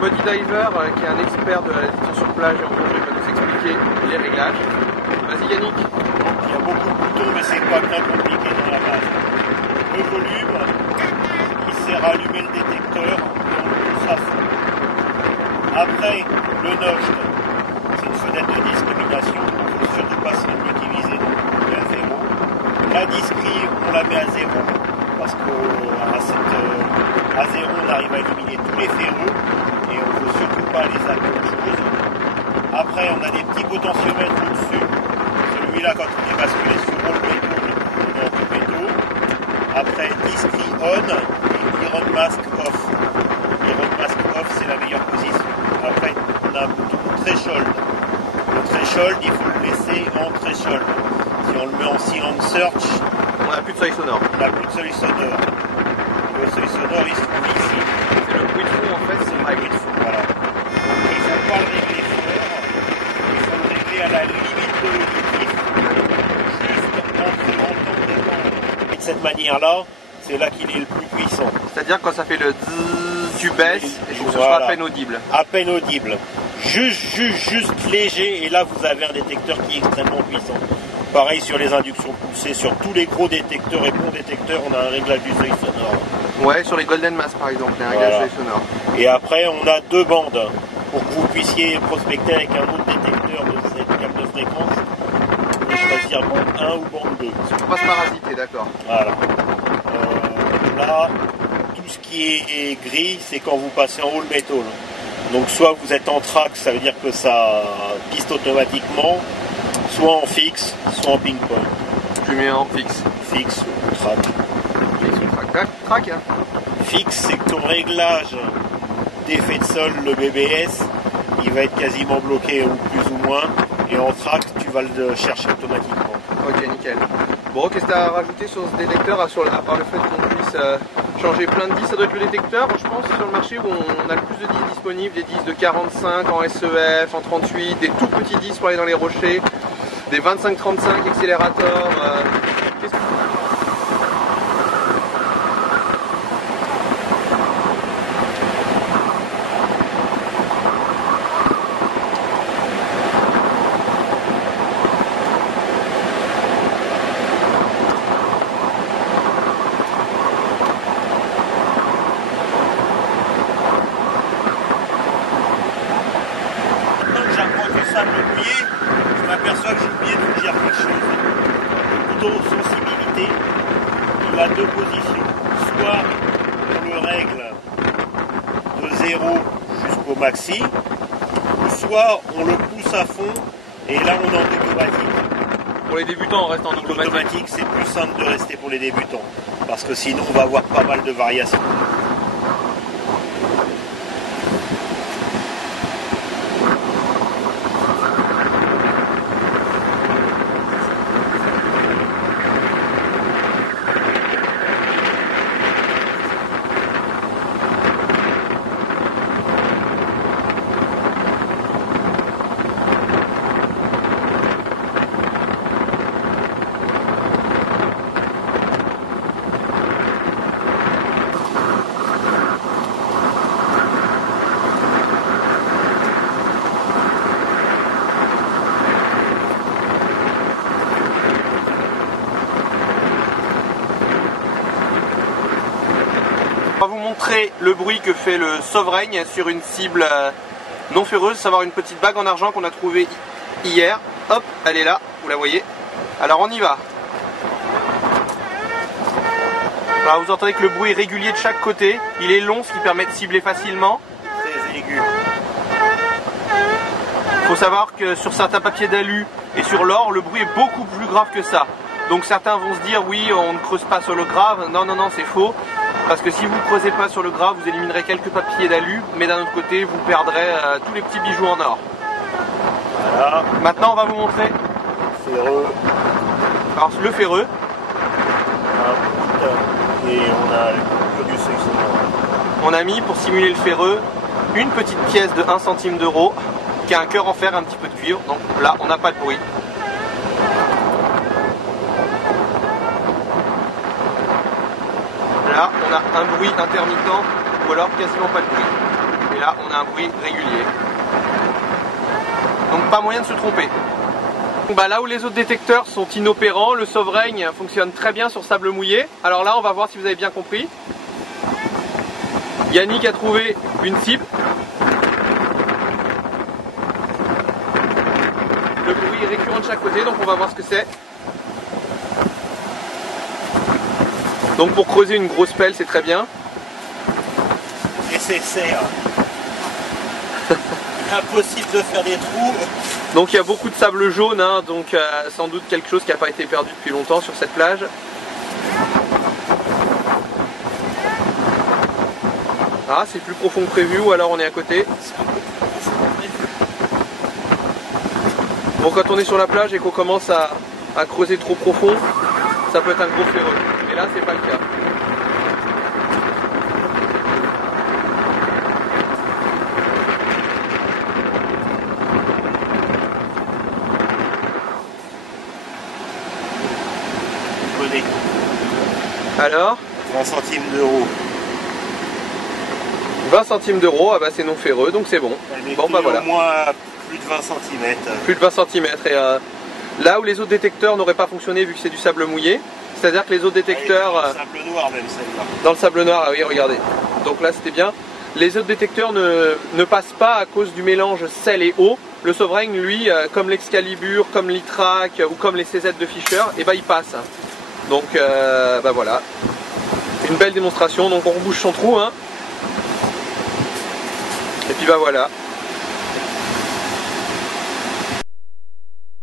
Body Diver, qui est un expert de la détection sur plage et en plongée, va nous expliquer les réglages. Vas-y Yannick. Il y a beaucoup de boutons, mais c'est pas bien compliqué dans la base. Le volume, il sert à allumer le détecteur, et on le pousse à fond. Après, le notch, c'est une fenêtre de discrimination, il ne faut surtout pas se l'utiliser, donc on met à 0. La discri, on la met à 0, parce qu'à 0, on arrive à éliminer tous les ferreux, et on ne veut surtout pas les appeler autre chose. Après, on a des petits potentiomètres au-dessus. Celui-là, quand il est basculé sur roll métaux, on est en tout métaux. Après, discri on et iron mask off. Iron mask off, c'est la meilleure position. Après, on a un bouton threshold. Le threshold, il faut le laisser en threshold. Si on le met en silent search, on n'a plus de seuil sonore. On n'a plus de seuil sonore. Le seuil sonore, il se trouve ici. C'est le bruit de fond, en fait, c'est le bruit de fond. Voilà. Donc, il ne faut pas le régler fort. Il faut le régler à la limite de l'auditif. Juste en temps de. Et de cette manière-là, c'est là qu'il est le plus puissant. C'est-à-dire quand ça fait le zzz, tu baisses et ce voilà. sera à peine audible. À peine audible. Juste léger, et là vous avez un détecteur qui est extrêmement puissant. Pareil sur les inductions poussées, sur tous les gros détecteurs et bons détecteurs, on a un réglage du seuil sonore. Ouais, sur les Golden Mass par exemple, les réglages du seuil sonore. Et après, on a 2 bandes pour que vous puissiez prospecter avec un autre détecteur de cette gamme de fréquence et choisir bande 1 ou bande 2. Pour pas se parasiter, d'accord. Voilà. Là, tout ce qui est gris, c'est quand vous passez en all metal. Donc soit vous êtes en track, ça veut dire que ça piste automatiquement, soit en fixe, soit en ping-pong. Tu mets en fixe. Fixe ou track. Fixe ou track. Track, hein. Fixe, c'est que ton réglage d'effet de sol, le BBS, il va être quasiment bloqué ou plus ou moins. Et en track, tu vas le chercher automatiquement. Ok, nickel. Bon, qu'est-ce que tu as rajouté sur ce détecteur, à part le fait qu'on puisse changer plein de disques? Ça doit être le détecteur, je pense, sur le marché où on a le plus de disques disponibles, des disques de 45 en SEF, en 38, des tout petits disques pour aller dans les rochers, des 25-35 accélérateurs. Je m'aperçois que j'ai oublié de vous dire quelque chose. Le bouton sensibilité, il a 2 positions. Soit on le règle de 0 jusqu'au maxi, ou soit on le pousse à fond et là on est en automatique. Pour les débutants, on reste en automatique. L'automatique, c'est plus simple de rester pour les débutants, parce que sinon on va avoir pas mal de variations. On va vous montrer le bruit que fait le Sovereign sur une cible non ferreuse, savoir une petite bague en argent qu'on a trouvée hier. Hop, elle est là, vous la voyez. Alors on y va. Alors vous entendez que le bruit est régulier de chaque côté. Il est long, ce qui permet de cibler facilement. Très aigu. Il faut savoir que sur certains papiers d'alu et sur l'or, le bruit est beaucoup plus grave que ça. Donc certains vont se dire oui, on ne creuse pas sur le grave. Non, non, non, c'est faux. Parce que si vous ne creusez pas sur le grave, vous éliminerez quelques papiers d'alu, mais d'un autre côté, vous perdrez tous les petits bijoux en or. Voilà. Maintenant, on va vous montrer Ferreux. alors, le ferreux. Et on a le coupure du seuil sonore. On a mis, pour simuler le ferreux, une petite pièce de 1 centime d'euro qui a un cœur en fer et un petit peu de cuivre. Donc là, on n'a pas de bruit. Là, on a un bruit intermittent ou alors quasiment pas de bruit. Et là, on a un bruit régulier. Donc pas moyen de se tromper. Bah, là où les autres détecteurs sont inopérants, le sauve-règne fonctionne très bien sur sable mouillé. Alors là, on va voir si vous avez bien compris. Yannick a trouvé une cible. Le bruit est récurrent de chaque côté, donc on va voir ce que c'est. Donc pour creuser une grosse pelle, c'est très bien. Nécessaire. Impossible de faire des trous. Donc il y a beaucoup de sable jaune, hein, donc sans doute quelque chose qui n'a pas été perdu depuis longtemps sur cette plage. Ah, c'est plus profond que prévu, ou alors on est à côté. Bon, quand on est sur la plage et qu'on commence à creuser trop profond, ça peut être un gros ferreux. Mais là, c'est pas le cas. Alors 20 centimes d'euros. 20 centimes d'euros, ah bah c'est non ferreux, donc c'est bon. Bon bah voilà. Au moins plus de 20 cm. Plus de 20 cm. Et là où les autres détecteurs n'auraient pas fonctionné vu que c'est du sable mouillé, c'est-à-dire que les autres détecteurs... Dans le sable noir même celle-là. Dans le sable noir, ah oui, regardez. Donc là c'était bien. Les autres détecteurs ne passent pas à cause du mélange sel et eau. Le sauve-règne, lui, comme l'Excalibur, comme l'Itrac ou comme les CZ de Fischer, et bah il passe. Donc bah voilà. Une belle démonstration, donc on rebouche son trou, hein. Et puis bah voilà.